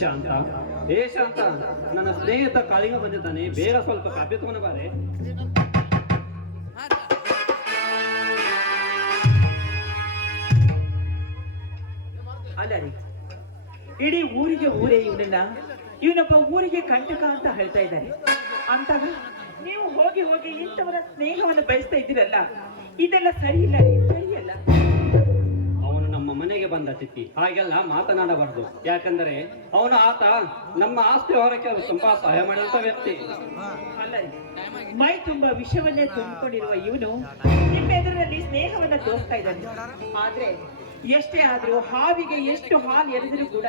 ಶಾಂತ, ಏ ಶಾಂತ, ನನ್ನ ಸ್ನೇಹಿತ ಕಾಳಿಂಗ ಬಂದಿದ್ದಾನೆ, ಬೇಗ ಸ್ವಲ್ಪ ಕಾಫಿ ತಗೊಂಡು ಬಾರೆ. ಅಲ್ಲ ರೀ, ಇಡೀ ಊರಿಗೆ ಊರೇ ಇವನೊಬ್ಬ ಊರಿಗೆ ಕಂಟಕ ಅಂತ ಹೇಳ್ತಾ ಇದ್ದಾರೆ. ಅಂತಾಗ ನೀವು ಹೋಗಿ ಹೋಗಿ ಇಂಥವರ ಸ್ನೇಹವನ್ನು ಬಯಸ್ತಾ ಇದ್ದೀರಲ್ಲ, ಇದೆಲ್ಲ ಸರಿ ಇಲ್ಲ ರೀ, ಸರಿಯಲ್ಲ. ಅವನು ನಮ್ಮ ಮನೆಗೆ ಬಂದ ಅತಿಥಿ, ಹಾಗೆಲ್ಲ ಮಾತನಾಡಬಾರ್ದು. ಯಾಕಂದರೆ ಆತ ನಮ್ಮ ಆಸ್ತಿ ಹೊರಕ್ಕೆ ತುಂಬಾ ಸಹಾಯ ಮಾಡಿದಂತ ವ್ಯಕ್ತಿ. ಅಲ್ಲ ರೀ, ಮೈ ತುಂಬಾ ವಿಷವನ್ನೇ ತುಂಬಿಕೊಂಡಿರುವ ಇವನು ನಿಮ್ಮ ಎದುರಲ್ಲಿ ಸ್ನೇಹವನ್ನ ತೋರಿಸ್ತಾ ಇದ್ದಾನೆ. ಆದ್ರೆ ಎಷ್ಟೇ ಆದ್ರೂ ಹಾವಿಗೆ ಎಷ್ಟು ಹಾಲು ಎರೆದರೂ ಕೂಡ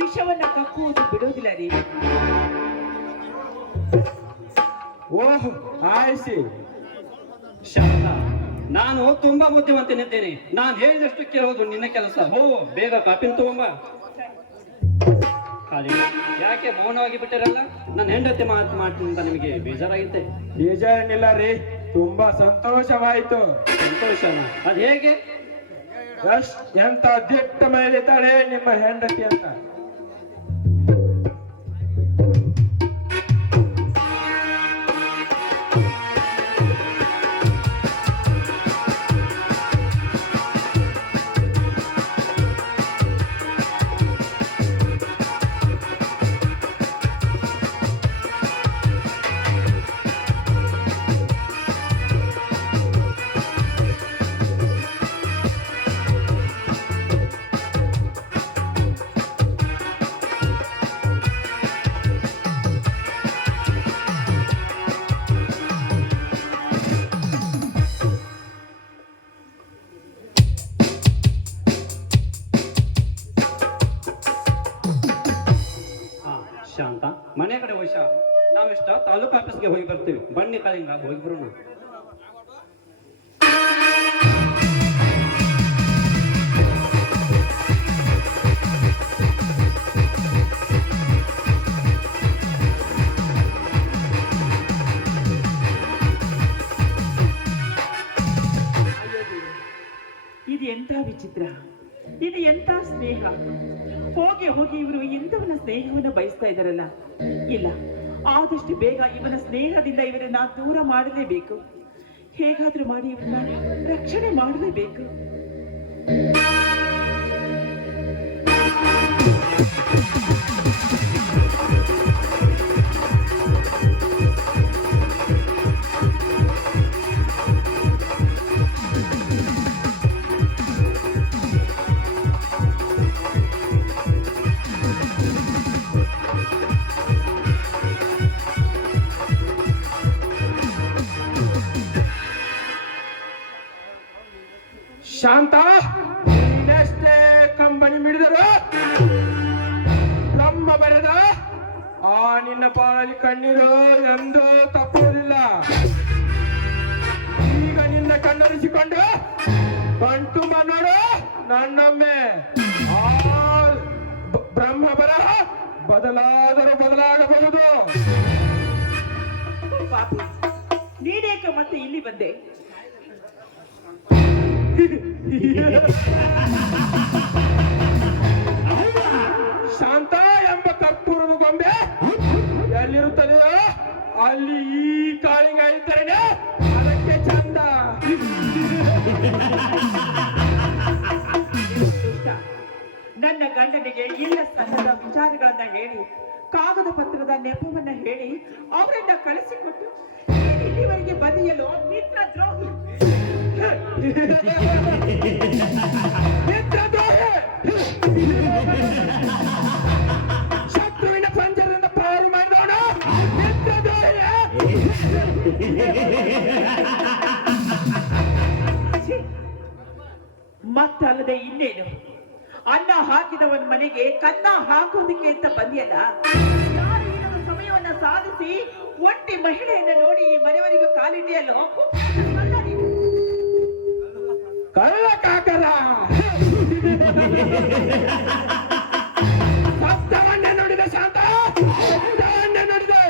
ವಿಷವನ್ನ ಕಕ್ಕುವುದು ಬಿಡೋದಿಲ್ಲ ರೀ. ಓಹ್ ಆಯ್ಸಿ ಶಾಂತ, ನಾನು ತುಂಬಾ ಬುದ್ಧಿವಂತನಿದ್ದೇನೆ. ನಾನು ಹೇಳಿದಷ್ಟು ಕೇಳೋದು ನಿನ್ನ ಕೆಲಸ. ಬೇಗ ಕಾಪಿನ ತಗೊಂಬ. ಯಾಕೆ ಮೌನವಾಗಿ ಬಿಟ್ಟಿರಲ್ಲ? ನನ್ನ ಹೆಂಡತಿ ಮಾತಿನಿಂದ ನಿಮಗೆ ಬೇಜಾರಾಗಿದೆ? ಬೇಜಾರನ್ನಿಲ್ಲ ರೀ, ತುಂಬಾ ಸಂತೋಷವಾಯಿತು. ಸಂತೋಷನ? ಅದ್ ಹೇಗೆ? ಎಂತ ದಿಟ್ಟ ಮೇಲಿದ್ದಾಳೆ ನಿಮ್ಮ ಹೆಂಡತಿ ಅಂತ. ಶಾಂತ, ಮನೆ ಕಡೆ ವೈಶ, ನಾವಿಷ್ಟ ತಾಲೂಕು ಆಫೀಸ್ಗೆ ಹೋಗಿ ಬರ್ತೀವಿ. ಬನ್ನಿ ಕಾಲಿಂಗ, ಹೋಗಿ ಬರೋಣ. ಇದು ಎಂಥ ವಿಚಿತ್ರ, ಇದು ಎಂಥ ಸ್ನೇಹ. ಹೋಗಿ ಹೋಗಿ ಇವರು ಎಂಥವನ ಸ್ನೇಹವನ್ನು ಬಯಸ್ತಾ ಇದ್ದಾರಲ್ಲ. ಇಲ್ಲ, ಆದಷ್ಟು ಬೇಗ ಇವನ ಸ್ನೇಹದಿಂದ ಇವರನ್ನ ದೂರ ಮಾಡಲೇಬೇಕು. ಹೇಗಾದ್ರೂ ಮಾಡಿ ಇವರನ್ನ ರಕ್ಷಣೆ ಮಾಡಲೇಬೇಕು. ಶಾಂತ, ನೀನೆಷ್ಟೇ ಕಂಬನಿ ಮಿಡಿದರು ಬ್ರಹ್ಮ ಬರೆದ ಆ ನಿನ್ನ ಪಾಲಲ್ಲಿ ಕಣ್ಣೀರು ಎಂದೂ ತಪ್ಪುವುದಿಲ್ಲ. ಈಗ ನಿನ್ನ ಕಣ್ಣರಿಸಿಕೊಂಡು ಕಣ್ತುಂಬ ನೋಡು ನನ್ನೊಮ್ಮೆ. ಆ ಬ್ರಹ್ಮ ಬರಹ ಬದಲಾದರೂ ಬದಲಾಗಬಹುದು. ಪಾಪಿ, ನೀನೇಕ ಮತ್ತೆ ಇಲ್ಲಿ ಬಂದೆ? ಶಾಂತ ಎಂಬ ಕಪ್ಪುರದ ಗೊಂಬೆ ಎಲ್ಲಿರುತ್ತದೆಯೋ ಅಲ್ಲಿ ಈ ಕಾಳಿಂಗ ಇದ್ದರೆ ಅದಕ್ಕೆ ಚಂದ. ನನ್ನ ಗಂಡನಿಗೆ ಇಲ್ಲ ಸಣ್ಣದ ವಿಚಾರಗಳನ್ನ ಹೇಳಿ, ಕಾಗದ ಪತ್ರದ ನೆಪವನ್ನ ಹೇಳಿ ಅವರನ್ನ ಕಳಿಸಿಕೊಟ್ಟು ಇಲ್ಲಿವರೆಗೆ ಬದಿಯಲು ಮಿತ್ರ ದ್ರೋಹಿ. ಶತ್ರುವಿನ ಪಂಜರದಿಂದ ಪಾರು ಮಾಡಿದವನು ಮತ್ತಲ್ಲದೆ ಇನ್ನೇನು, ಅನ್ನ ಹಾಕಿದವನ ಮನೆಗೆ ಕನ್ನ ಹಾಕೋದಕ್ಕೆ ಅಂತ ಬಂದಿಯಲ್ಲ. ಯಾರು ಇನ್ನೊಂದು ಸಮಯವನ್ನ ಸಾಧಿಸಿ ಒಟ್ಟಿ ಮಹಿಳೆಯನ್ನ ನೋಡಿ ಈ ಮನೆಯವರಿಗೆ ಕಾಲಿಟ್ಟಿಯಲ್ಲೋ ಕಳ್ಳ ಕಾಕರ. ಸಪ್ತವನ್ನೇ ನೋಡಿದ ಶಾಂತ, ಸಪ್ತವನ್ನೇ ನೋಡಿದೆ.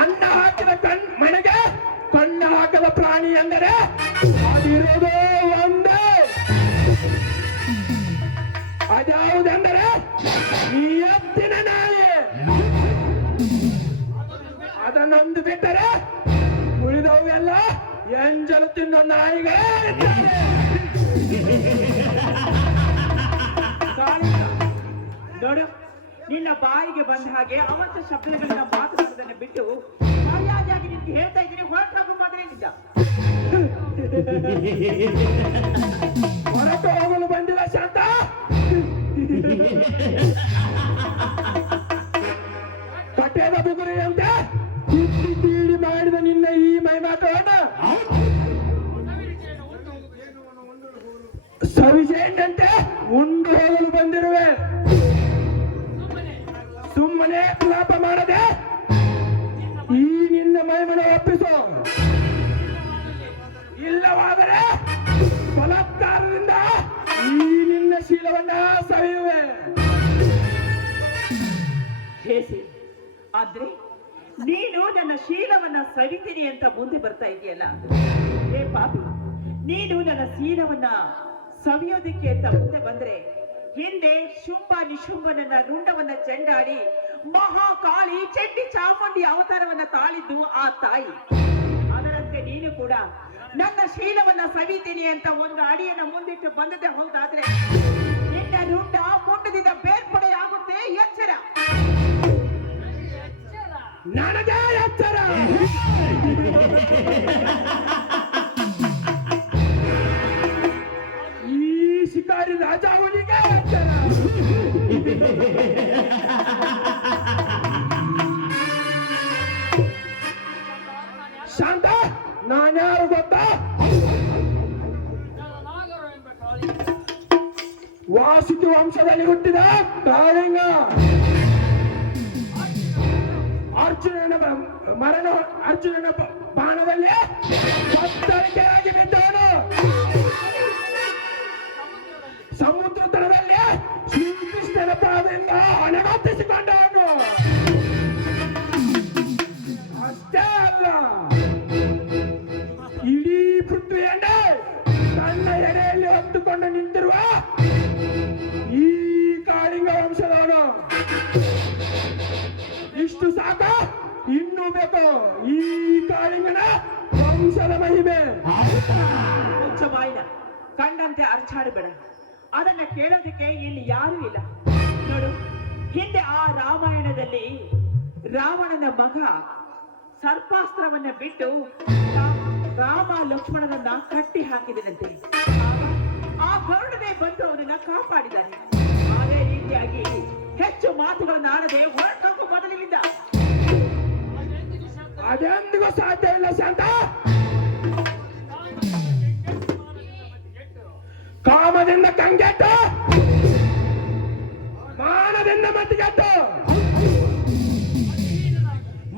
ಅನ್ನ ಹಾಕಿದ ಮನೆಗೆ ಕಣ್ಣ ಹಾಕದ ಪ್ರಾಣಿ ಎಂದರೆ ಅದಿರೋದು ಒಂದೇ. ಅದ್ಯಾವುದೆಂದರೆ ಈ ಎತ್ತಿನ ನಾಯಿ. ಅದನ್ನೊಂದು ಬಿಟ್ಟರೆ ಉಳಿದವೆಲ್ಲ ಎಂಜಲು ತಿನ್ನೋ ನಾಯಿಗಳೇ ಇದ್ದಾರೆ. ಕಾಳಿಂಗ, ನೋಡು, ನಿನ್ನ ಬಾಯಿಗೆ ಬಂದ ಹಾಗೆ ಅವಂತ ಶಬ್ದಗಳನ್ನ ಮಾತನಾಡೋದನ್ನ ಬಿಟ್ಟು ಮರ್ಯಾದೆಯಾಗಿ ನಿನ್ಗೆ ಹೇಳ್ತಾ ಇದ್ದೀನಿ, ಹೊರಟಾಗು ಮಾತ್ರೇನಿಲ್ಲ. ಹೊರಟು ಹೋಗಲು ಬಂದಿಲ್ಲ ಶಾಂತ. ಪಟ್ಟೆದ ಬುಗುರಿಯಂತೆ ತೀಡಿ ಮಾಡಿದ ನಿನ್ನ ಈ ಮೈ ಮಾತವನ್ನು ಸವಿಜೆಂಡಂತೆ ಉಂಡು ಹೋಗಲು ಬಂದಿರುವೆ. ಸುಮ್ಮನೆ ಲಾಪ ಮಾಡದೆ ಈ ನಿನ್ನ ಮೈಮನ ಒಪ್ಪಿಸು. ಇಲ್ಲವಾದರೆ ಬಲಾತ್ಕಾರದಿಂದ ಈ ನಿನ್ನ ಶೀಲವನ್ನ ಸವಿಯುವೆ. ಹೇಸಿ, ಆದ್ರೆ ನೀನು ನನ್ನ ಶೀಲವನ್ನ ಸವಿತೀನಿ ಅಂತ ಮುಂದೆ ಬರ್ತಾ ಇದೆಯಲ್ಲ. ಹೇ ಪಾಪಿ, ನೀನು ನನ್ನ ಶೀಲವನ್ನ ಸವಿಯೋದಕ್ಕೆ ಅಂತ ಮುಂದೆ ಬಂದ್ರೆ ಹಿಂದೆ ಶುಂಭ ನಿಶುಂಭನನ್ನ ರುಂಡವನ್ನ ಚೆಂಡಾಡಿ ಮಹಾಕಾಳಿ ಚಂಡಿ ಚಾಮುಂಡಿ ಅವತಾರವನ್ನ ತಾಳಿದ್ದು ಆ ತಾಯಿ. ಅದರಂತೆ ನೀನು ಕೂಡ ನನ್ನ ಶೀಲವನ್ನ ಸವಿತೀನಿ ಅಂತ ಒಂದು ಅಡಿಯನ್ನ ಮುಂದಿಟ್ಟು ಬಂದದೆ ಹೊಂದಾದ್ರೆ ನಿನ್ನ ರುಂಡ ಮುಂಡದಿಂದ ಬೇರ್ಪಡೆ ಆಗುತ್ತೆ. ಎಚ್ಚರ, ನನಗೆ ಎಚ್ಚರ. ಈ ಶಿಕಾರಿ ರಾಜಾವನಿಗೆ ಎಚ್ಚರ. ಶಾಂತ, ನಾನ್ಯಾರು ಗೊತ್ತಾ? ವಾಸುಕಿ ವಂಶದಲ್ಲಿ ಹುಟ್ಟಿದ ಕಾಳಿಂಗ. ಅರ್ಜುನನ ಬಾಣದಲ್ಲಿ ಬತ್ತಳಿಕೆಯಾಗಿ ಬಿದ್ದವನು. ಸಮುದ್ರ ತಳದಲ್ಲಿ ಶ್ರೀಕೃಷ್ಣನ ಪಾದದಿಂದ ಹೊಣೆಗೊತ್ತಿಸಿಕೊಂಡವನು. ಅಷ್ಟೇ ಅಲ್ಲ, ಇಡೀ ಪೃಥ್ವಿಯನ್ನೇ ತನ್ನ ಎಡೆಯಲ್ಲಿ ಹೊತ್ತುಕೊಂಡು ನಿಂತಿರುವ ಈ ಕಾಳಿಂಗ ವಂಶದವನು. ಇಷ್ಟು ಸಾಕ, ಇನ್ನೂ ಬೇಕು ಈ ಕಾಳಿಂಗನ ವಂಶದ ಮಹಿಮೆ. ಬಾಯಿನ ಕಂಡಂತೆ ಅರ್ಚಾಡಬೇಡ. ಅದನ್ನ ಕೇಳೋದಕ್ಕೆ ಇಲ್ಲಿ ಯಾರೂ ಇಲ್ಲ. ನೋಡು, ಹಿಂದೆ ಆ ರಾಮಾಯಣದಲ್ಲಿ ರಾವಣನ ಮಗ ಸರ್ಪಾಸ್ತ್ರವನ್ನ ಬಿಟ್ಟು ರಾಮ ಲಕ್ಷ್ಮಣನನ್ನ ಕಟ್ಟಿ ಹಾಕಿದನಂತೆ. ಆ ಗರುಡನೇ ಬಂದು ಅವನನ್ನ ಕಾಪಾಡಿದ್ದಾನೆ. ಅದೇ ರೀತಿಯಾಗಿ ಹೆಚ್ಚು ಮಾತುಗಳನ್ನ ಆಡದೆ ಹೊರಟೋಗು ಮೊದಲಿನಿಂದ. ಅದೆಂದಿಗೂ ಸಾಧ್ಯ ಇಲ್ಲ ಶಾಂತ. ಕಾಮದಿಂದ ಕಂಗೆಟ್ಟು, ಮಾನದಿಂದ ಮತಿಗೆಟ್ಟು,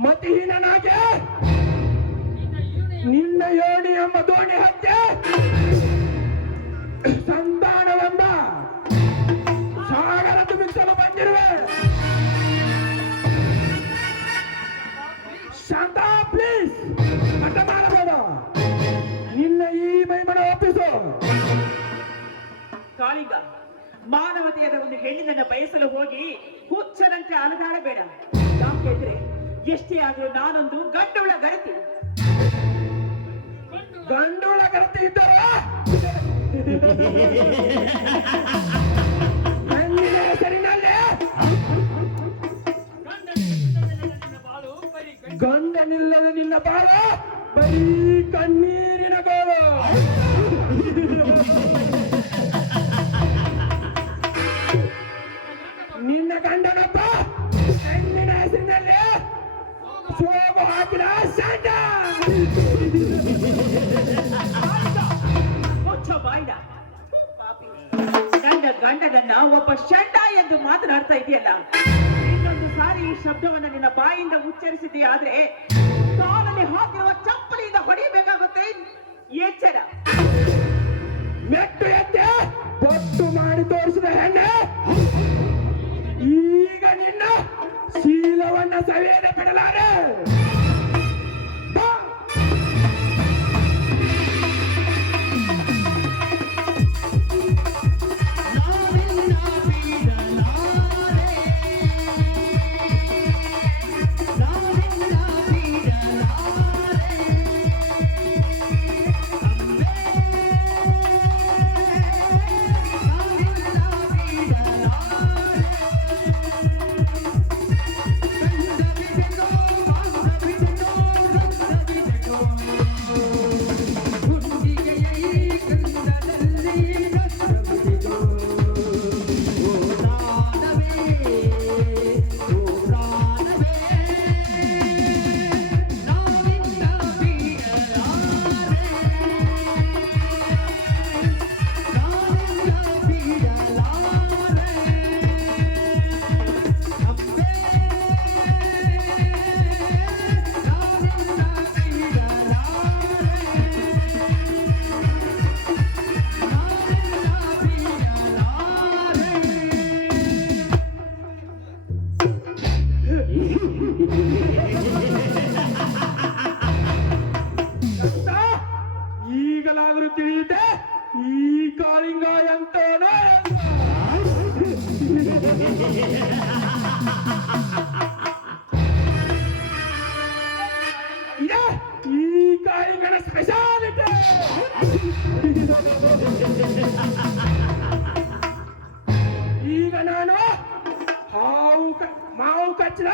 ಮತಿಹೀನನಾಗಿ ನಿನ್ನ ಯೋನಿ ಎಂಬ ದೋಣಿ ಹತ್ಯೆ ಸಂತಾನವೆಂಬ ಸಾಗರ ತುಂಬಿಸಲು ಬಂದಿರುವೆ. ಶಾಂತ, ಪ್ಲೀಸ್ ಹಠ ಮಾಡಬೇಡ. ನಿನ್ನ ಈ ಮೈಮನ ಒಪ್ಪಿಸು. ಕಾಳಿಂಗ, ಮಾನವತೆಯಾದ ಒಂದು ಹೆಣ್ಣಿನನ್ನ ಬಯಸಲು ಹೋಗಿ ಹುಚ್ಚನಂತೆ ಅಲದಾಡಬೇಡ. ಯಾಕೆಂದ್ರೆ ಎಷ್ಟೇ ಆದ್ರೂ ನಾನೊಂದು ಗಂಡುಳ ಗರತಿ. ಗಂಡುಳ ಗರತಿ ಇದ್ದಾರ ಹೆಣ್ಣಿನ ಹೆಸರಿನಲ್ಲಿ ಗಂಡನಿಲ್ಲದ ನಿನ್ನ ಬಾಳ ಬರೀ ಕಣ್ಣೀರಿನ ಗೋಳು. ನಿನ್ನ ಗಂಡನಪ್ಪ ಹೆಣ್ಣಿನ ಹೆಸರಿನಲ್ಲಿ ಸೋಗು ಹಾಕಿದ ಶಾಂತ. ಬಾಯ್ಡ ಪಾಪಿ, ನನ್ನ ಗಂಡನನ್ನ ಒಬ್ಬ ಷಂಡ ಎಂದು ಮಾತನಾಡ್ತಾ ಇದೆಯಲ್ಲ. ಇನ್ನೊಂದು ಸಾರಿ ಈ ಶಬ್ದವನ್ನ ನಿನ್ನ ಬಾಯಿಂದ ಉಚ್ಚರಿಸಿದೆಯಾ ಆದ್ರೆ ಕಾಲಲ್ಲಿ ಹಾಕಿರುವ ಚಪ್ಪಲಿಯಿಂದ ಹೊಡೆಯಬೇಕಾಗುತ್ತೆ. ಎಚ್ಚರ. ಮೆಟ್ಟು ಎತ್ತೆ ಬೊಟ್ಟು ಮಾಡಿ ತೋರಿಸಿದ ಹೆಣ್ಣೆ ಈಗ ನಿನ್ನ ಶೀಲವನ್ನ ಸವಿಯದೆ ಬಿಡಲಾರೆ. ನಾವಿನ್ನ ಈಗಲಾದರೂ ತಿಳಿಯುತ್ತೆ ಈ ಕಾಳಿಂಗ ಎಂತನೋ ಇದೆ ಈ ಕಾಳಿಂಗನ ಸ್ಪೆಷಾಲಿಟಿ. ಈಗ ನಾನು ಮಾವು ಕಚ್ಚಿನ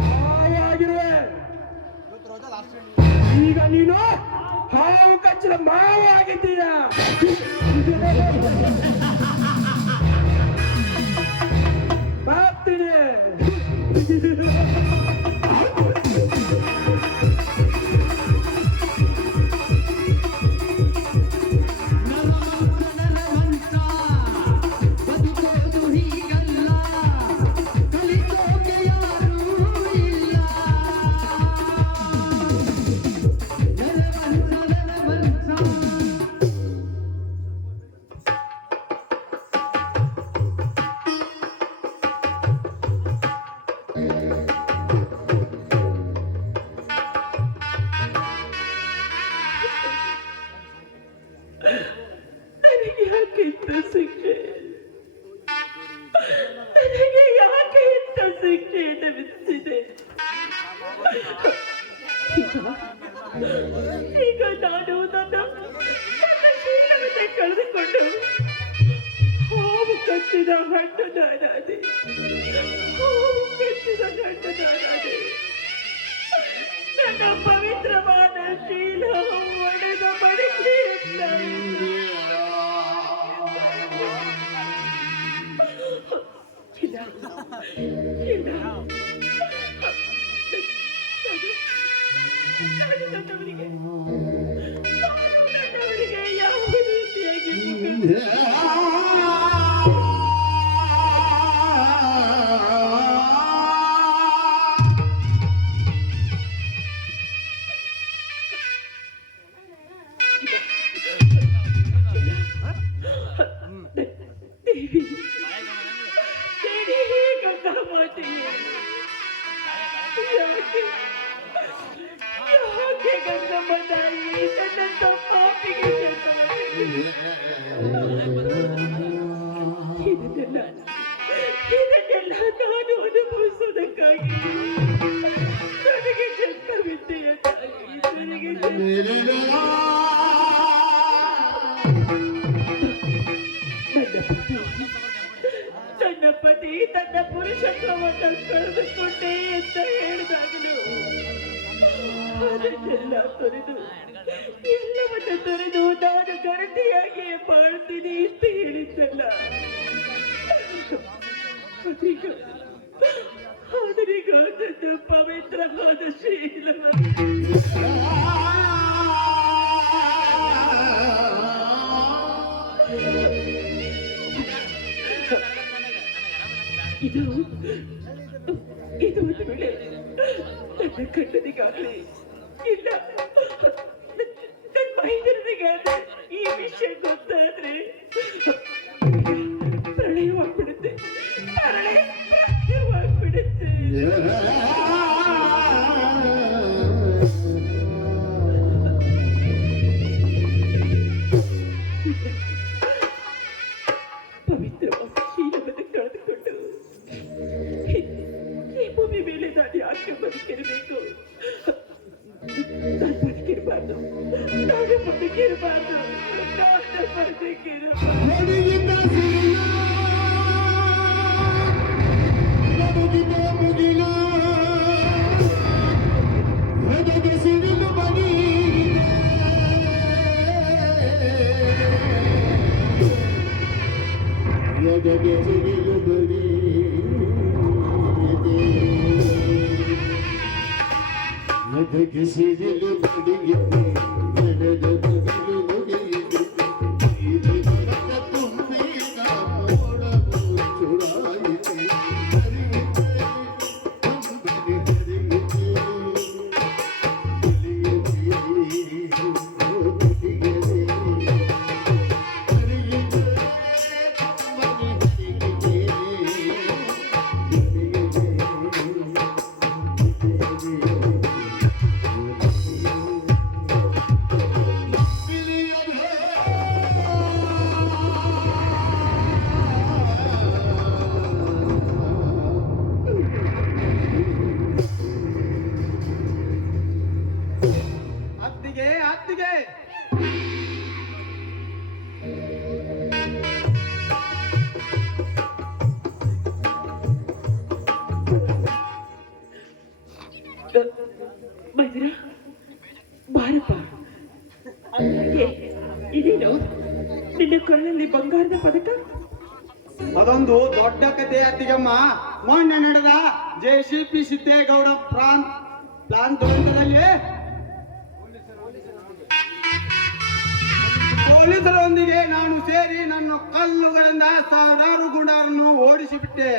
ಹಾವಾಗಿರುವೆ, ಈಗ ನೀನು ಹಾವು ಕಚ್ಚಿನ ಮಾವು ಆಗಿದ್ದೀಯ. ಬರ್ತೀನಿ. ನನಗೆ ಯಾಕೆ ಇಂಥ ಶಿಕ್ಷೆ? ನನಗೆ ಯಾಕೆ ಇಂಥ ಶಿಕ್ಷೆಯನ್ನು ವಿಧಿಸಿದೆ? ಈಗ ನಾನು ನನ್ನ ಶೀಲವನ್ನೇ ಕಳೆದುಕೊಂಡು ಹಾವು ಕಚ್ಚಿದ ಹಣ್ಣು ನಾನಾದೆ. ಹಾವು ಕಚ್ಚಿದ ಹಣ್ಣು ನಾನಾದೆ. ನನ್ನ ಪವಿತ್ರವಾದ ಶೀಲ ಒಡೆದ ಬಡಿಕೆ ನನ್ನವರಿಗೆ ಯಾವ ರೀತಿಯಾಗಿ ಯಾಕೆ ಗಂಗಮ್ಮ ತಾಯಿ ನನ್ನಂತ ಪಾಪಿಗೆ ಇದನ್ನೆಲ್ಲ ನಾನು ಅನುಭವಿಸುವುದಕ್ಕಾಗಿ ನನಗೆ ಜನ್ಮವಿದೆಯನ್ನಾಗಿ ನನಗೆ ನನ್ನ ಪತಿ ತನ್ನ ಪುರುಷತ್ವವನ್ನು ಕಳೆದುಕೊಂಡೆ ಅಂತ ಹೇಳಿದಾಗಲೂ ಅದನ್ನೆಲ್ಲ ತೊರೆದು ಎಲ್ಲವನ್ನ ತೊರೆದು ನಾನು ಗರತಿಯಾಗಿ ಬಾಳ್ತೀನಿ ಅಂತ ಹೇಳಿದ್ದಲ್ಲ. ಆದರೀಗ ನನ್ನ ಪವಿತ್ರವಾದ ಶೀಲವನ್ನು ಇದು ಒಂದು ವೇಳೆ ನನ್ನ ಕಣ್ಣನಿಗಾಗಲಿ ಇಲ್ಲ ನನ್ನ ಮೈದನಿಗಾದ್ರೆ ಈ ವಿಷಯ ಗೊತ್ತಾದ್ರೆ ಪ್ರಳಯವಾಗ್ಬಿಡುತ್ತೆ. ಪವಿತ್ರವಾದ ಶೀಲವನ್ನು ಕಳೆದುಕೊಂಡು ಈ ಭೂಮಿ ಮೇಲೆ ನಾನು ಯಾಕೆ ಬದುಕಿರಬೇಕು? ನಾನು ಬದುಕಿರಬಾರ್ದು, ನಾನು ಬದುಕಿರಬಾರ್ದು, ನಾನು ಬದುಕಿರಬಾರ್ದು. किसी दिल बड़ी ಇದೇನು ನಿನ್ನ ಕಣ್ಣಲ್ಲಿ ಬಂಗಾರದ ಪದಕ? ಅದೊಂದು ದೊಡ್ಡ ಕಥೆ ಅತ್ತಿಗಮ್ಮ. ಮೊನ್ನೆ ನಡೆದ JCP ಸಿದ್ದೇಗೌಡ ಪ್ಲಾನ್ ದುರಂತದಲ್ಲಿ ಪೊಲೀಸರೊಂದಿಗೆ ನಾನು ಸೇರಿ ನನ್ನ ಕಲ್ಲುಗಳಿಂದ ಸಾವಿರಾರು ಗುಂಡಾರನ್ನು ಓಡಿಸಿಬಿಟ್ಟೆ.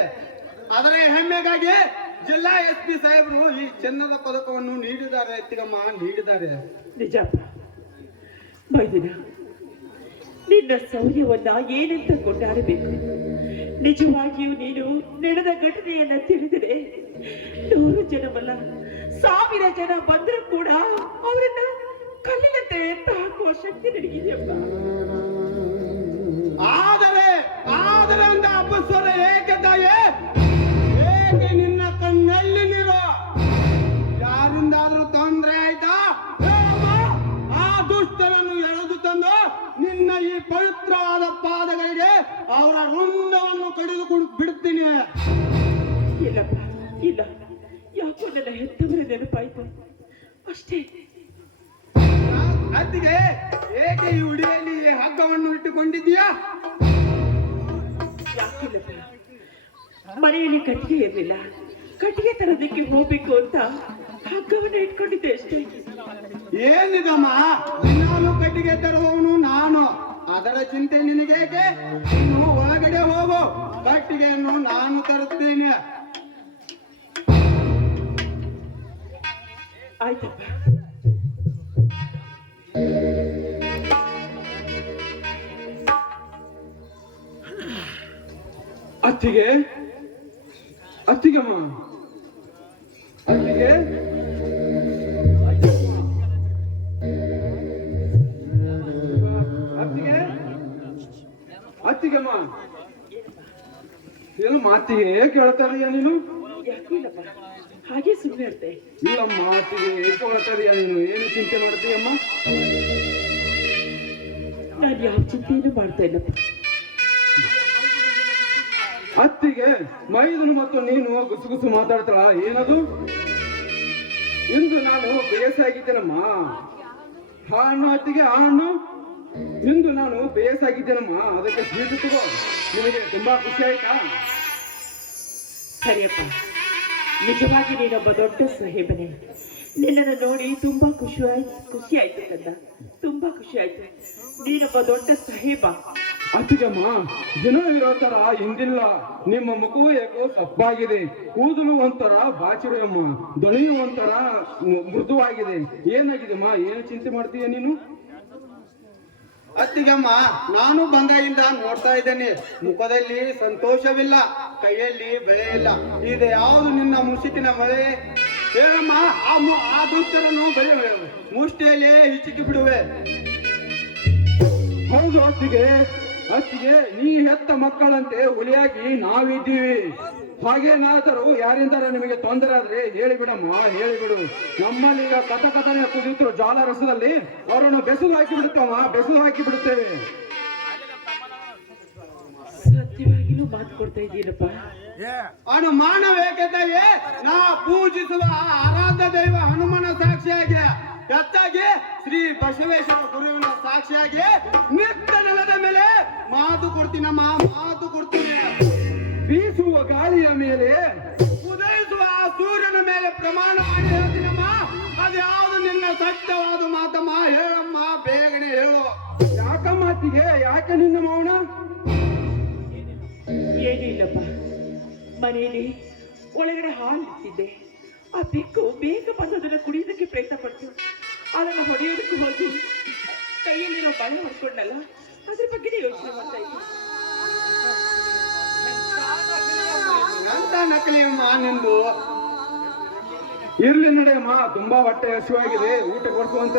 ಅದರ ಹೆಮ್ಮೆಗಾಗಿ ಜಿಲ್ಲಾ SP ಸಾಹೇಬರು ಈ ಚಿನ್ನದ ಪದಕವನ್ನು ನೀಡಿದ್ದಾರೆ ಅತ್ತಿಗಮ್ಮ, ನೀಡಿದ್ದಾರೆ. ನಿಜಪ್ಪ ಮೈದಿನ, ನಿನ್ನ ಶೌರ್ಯವನ್ನ ಏನಂತ ಕೊಂಡಾಡಬೇಕು. ನಿಜವಾಗಿಯೂ ನೀನು ನಡೆದ ಘಟನೆಯನ್ನ ತಿಳಿದರೆ 100 ಜನವಲ್ಲ 1000 ಜನ ಬಂದರೂ ಕೂಡ ಅವರನ್ನ ಕಲ್ಲಿನಂತೆ ಎತ್ತ ಹಾಕುವ ಶಕ್ತಿ ನನಗಿದೆಯಪ್ಪ. ಆದರೆ ಅಂತ ಅಪಸ್ವರ ಏಕೆ ತಾಯೇ? ಏಕೆ ನಿನ್ನ ಕಣ್ಣಲ್ಲಿ ನೀರು? ಯಾರಿಂದಾದ್ರೂ ತೊಂದರೆ ಆಯ್ತಾ? ಹೇಳಮ್ಮ, ಆ ದುಷ್ಟರನ್ನು ಎಳೆದು ತಂದು ನಿನ್ನ ಈ ಪವಿತ್ರವಾದ ಪಾದಗಳಿಗೆ ಅವರ ರುಂಡವನ್ನು ಕಡಿದುಕೊಂಡು ಬಿಡ್ತೀನಿ. ಇಲ್ಲಪ್ಪ ಇಲ್ಲ, ಯಾಕೋ ನನ್ನ ಹೆತ್ತವರ ನೆನಪಾಯ್ತು ಅಷ್ಟೇ. ಅತ್ತಿಗೆ, ಏಕೆ ಈ ಉಡಿಯಲ್ಲಿ ಈ ಹಗ್ಗವನ್ನು ಇಟ್ಟುಕೊಂಡಿದ್ದೀಯಾ? ಯಾಕಿಲ್ಲಪ್ಪ, ಮನೆಯಲ್ಲಿ ಕಟ್ಟಿಗೆ ಇರಲಿಲ್ಲ. ಕಟ್ಟಿಗೆ ತರೋದಕ್ಕೆ ಹೋಗ್ಬೇಕು ಅಂತ ಹಗ್ಗವನ್ನು ಇಟ್ಕೊಂಡಿದ್ದೆ ಅಷ್ಟೇ. ಏನಿದಮ್ಮ, ನಾನು ಕಟ್ಟಿಗೆ ತರುವವನು ನಾನು. ಅದರ ಚಿಂತೆ ನಿನಗೇಕೆ? ನೀನು ಒಳಗಡೆ ಹೋಗು, ಕಟ್ಟಿಗೆಯನ್ನು ನಾನು ತರುತ್ತೇನೆ. ಆಯ್ತಪ್ಪ. ಅತ್ತಿಗೆ, ಅತ್ತಿಗೆಮ್ಮ, ಅತ್ತಿಗೆ, ಅತ್ತಿಗೆ, ಅತ್ತಿಗೆಮ್ಮ, ಏನು ಮಾತಿಗೆ ಕೇಳ್ತಾ ಇದೀಯ ನೀನು? ಯಾಕೂ ಇಲ್ಲಪ್ಪ, ಹಾಗೆ ಸುಮ್ಮನೆ ಇರ್ತೆ. ಇಲ್ಲ ಮಾತಿಗೆ ಕೇಳ್ತಾ ಇದೀಯ ನೀನು? ಏನು ಚಿಂತೆ ಮಾಡ್ತೀಯಮ್ಮ? ನಾನು ಯಾವ ಚಿಂತೆಯನ್ನು ಮಾಡ್ತಾ ಇಲ್ಲಪ್ಪ. ಅತ್ತಿಗೆ, ಮೈದನು ಮತ್ತು ನೀನು ಗುಸುಗುಸು ಮಾತಾಡ್ತಾಳ, ಏನದು? ಇಂದು ನಾನು ಬೇಸಾಗಿದ್ದೇನಮ್ಮ. ಹಣ್ಣು ಅತ್ತಿಗೆ, ಆ ಹಣ್ಣು ಇಂದು ನಾನು ಬೇಸಾಗಿದ್ದೇನಮ್ಮ. ಅದಕ್ಕೆ ಸ್ವೀಟ್ ತಗೋ. ನಿನಗೆ ತುಂಬಾ ಖುಷಿ ಆಯ್ತಾ? ಸರಿಯಪ್ಪ, ನಿಜವಾಗಿ ನೀನೊಬ್ಬ ದೊಡ್ಡ ಸಾಹೇಬನೇ. ನಿನ್ನನ್ನು ನೋಡಿ ತುಂಬಾ ಖುಷಿ ಆಯ್ತು ಕಂದ, ತುಂಬಾ ಖುಷಿ ಆಯ್ತು. ನೀನೊಬ್ಬ ದೊಡ್ಡ ಸಾಹೇಬ. ಅತ್ತಿಗೆಮ್ಮ, ದಿನ ಇರೋ ತರ ಹಿಂದಿಲ್ಲ. ನಿಮ್ಮ ಮುಖವೂ ಯಾಕೋ ಕಪ್ಪಾಗಿದೆ, ಕೂದಲು ಒಂಥರ ಬಾಚಿರಮ್ಮ, ಧ್ವನಿಯು ಒಂಥರ ಮೃದುವಾಗಿದೆ. ಏನಾಗಿದೆಮ್ಮ? ಏನು ಚಿಂತೆ ಮಾಡ್ತೀಯ ನೀನು? ಅತ್ತಿಗಮ್ಮ, ನಾನು ಬಂದಾಗಿಂದ ನೋಡ್ತಾ ಇದ್ದೇನೆ, ಮುಖದಲ್ಲಿ ಸಂತೋಷವಿಲ್ಲ, ಕೈಯಲ್ಲಿ ಬೆಳೆ ಇಲ್ಲ. ಇದು ಯಾವುದು ನಿನ್ನ ಮುಸುಕಿನ ಮಳೆ? ಹೇಳಮ್ಮ, ಆ ದುಷ್ಟರನ್ನು ಬಳಿ ಮುಷ್ಟಿಯಲ್ಲಿ ಹಿಚ್ಚಿಕ್ಕಿ ಬಿಡುವೆ. ಹೌದು ಅತ್ತಿಗೆ, ಅತ್ತಿಗೆ, ನೀ ಹೆತ್ತ ಮಕ್ಕಳಂತೆ ಹುಲಿಯಾಗಿ ನಾವಿದ್ದೀವಿ. ಹಾಗೇನಾದರೂ ಯಾರಿಂದಾರ ನಿಮಗೆ ತೊಂದರೆ ಆದ್ರೆ ಹೇಳಿಬಿಡಮ್ಮ, ಹೇಳಿಬಿಡು. ನಮ್ಮಲ್ಲಿ ಈಗ ಕಥಕಥನೆ ಕುದಿಯುತ್ತಿರೋ ಜಾಲ ರಸದಲ್ಲಿ ಅವರನ್ನು ಬೆಸೆದು ಹಾಕಿ ಬಿಡುತ್ತಮ್ಮ, ಬೆಸೆದು ಹಾಕಿ ಬಿಡುತ್ತೇವೆ. ಸತ್ಯವಾಗಿಯೂ ಮಾತು ಕೊಡ್ತಾ ಇದ್ದೀನಪ್ಪ. ಅನುಮಾನವೇಕೆ ತಾಯಿ? ನಾ ಪೂಜಿಸುವ ಆರಾಧ್ಯ ದೈವ ಹನುಮನ ಸಾಕ್ಷಿಯಾಗಿ, ಹೆಚ್ಚಾಗಿ ಶ್ರೀ ಬಸವೇಶ್ವರ ಗುರುವಿನ ಸಾಕ್ಷಿಯಾಗಿ ನಿತ್ಯ ನೆಲದ ಮೇಲೆ ಮಾತು ಕೊಡ್ತೀನಮ್ಮ, ಮಾತು ಕೊಡ್ತೀನಿ. ಬೀಸುವ ಗಾಳಿಯ ಮೇಲೆ, ಉದಯಿಸುವ ಆ ಸೂರ್ಯನ ಮೇಲೆ ಪ್ರಮಾಣ ಮಾಡಿ ಹೇಳ್ತೀನಮ್ಮ. ಅದ್ಯಾವುದು ನಿನ್ನ ಸತ್ಯವಾದ ಮಾತಮ್ಮ? ಹೇಳಮ್ಮ, ಬೇಗನೆ ಹೇಳು. ಯಾಕಮ್ಮ ಅತ್ತಿಗೆ, ಯಾಕೆ ನಿನ್ನ ಮೌನ? ಏನೂ ಇಲ್ಲಪ್ಪ, ಮನೆಯಲ್ಲಿ ಒಳಗಡೆ ಹಾಲು ಇಟ್ಟಿದ್ದೆ. ಆ ಬೆಕ್ಕು ಬೇಗ ಬಂದು ಅದನ್ನು ಕುಡಿಯೋದಕ್ಕೆ ಪ್ರಯತ್ನ ಪಡ್ತು. ಅದನ್ನು ಹೊಡೆಯೋದಕ್ಕೆ ಹೋಗಿ ಕೈಯಲ್ಲಿರೋ ಬಳೆ ಹೊಡ್ಕೊಂಡಲ್ಲ, ಅದ್ರ ಬಗ್ಗೆ ಯೋಚನೆ ಮಾಡ್ತಾ ಇದ್ದೆ. ಎಂತ ನಕಲಿಯಮ್ಮ ನಿಂದು? ಇರ್ಲಿ ನಡೆಯಮ್ಮ, ತುಂಬಾ ಹೊಟ್ಟೆ ಹಸಿವಾಗಿದೆ, ಊಟ ಕೊಡಿಸುವಂತ.